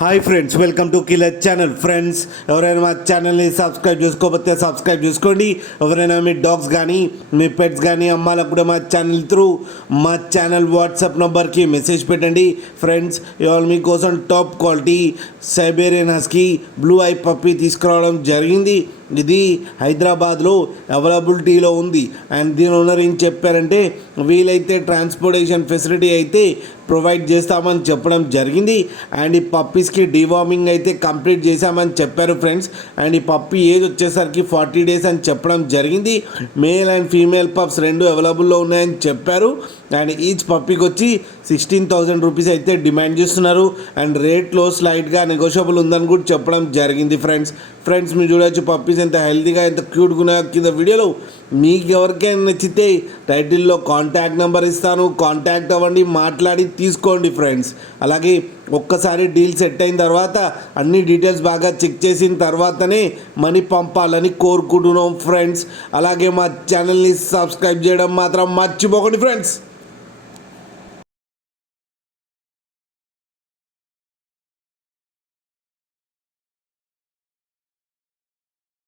Hi friends, welcome to killer channel. Friends, ఎవరైనా మా ఛానల్ని సబ్స్క్రైబ్ చేసుకోకపోతే సబ్స్క్రైబ్ చేసుకోండి. ఎవరైనా మీ డాగ్స్ కానీ మీ పెట్స్ కానీ అమ్మాలకు కూడా మా ఛానల్ త్రూ మా ఛానల్ వాట్సాప్ నెంబర్కి మెసేజ్ పెట్టండి. ఫ్రెండ్స్, ఇవాళ మీకోసం top quality Siberian husky blue I puppy తీసుకురావడం జరిగింది. ఇది హైదరాబాద్లో అవైలబిలిటీలో ఉంది. అండ్ దీని ఓనర్ ఏం చెప్పారంటే, వీలైతే ట్రాన్స్పోర్టేషన్ ఫెసిలిటీ అయితే ప్రొవైడ్ చేస్తామని చెప్పడం జరిగింది. అండ్ ఈ పప్పీస్కి డివార్మింగ్ అయితే కంప్లీట్ చేశామని చెప్పారు ఫ్రెండ్స్. అండ్ ఈ పప్పీ ఏజ్ వచ్చేసరికి 40 days అని చెప్పడం జరిగింది. మేల్ అండ్ ఫీమేల్ పప్స్ రెండు అవైలబుల్లో ఉన్నాయని చెప్పారు. అండ్ ఈచ్ పప్పీకి వచ్చి 16,000 రూపీస్ అయితే డిమాండ్ చేస్తున్నారు. అండ్ రేట్లో స్లైట్గా నెగోషియబుల్ ఉందని కూడా చెప్పడం జరిగింది ఫ్రెండ్స్. మీరు చూడవచ్చు పప్పీస్ ఎంత హెల్తీగా ఎంత క్యూట్గా ఉన్నాయో కింద వీడియోలో. మీకు ఎవరికైనా నచ్చితే టైటిల్లో కాంటాక్ట్ నెంబర్ ఇస్తాను, కాంటాక్ట్ అవ్వండి, మాట్లాడి తీసుకోండి ఫ్రెండ్స్. అలాగే ఒక్కసారి డీల్ సెట్ అయిన తర్వాత అన్ని డీటెయిల్స్ బాగా చెక్ చేసిన తర్వాతనే మనీ పంపాలని కోరుకుంటున్నాం ఫ్రెండ్స్. అలాగే మా ఛానల్ని సబ్స్క్రైబ్ చేయడం మాత్రం మర్చిపోకండి ఫ్రెండ్స్.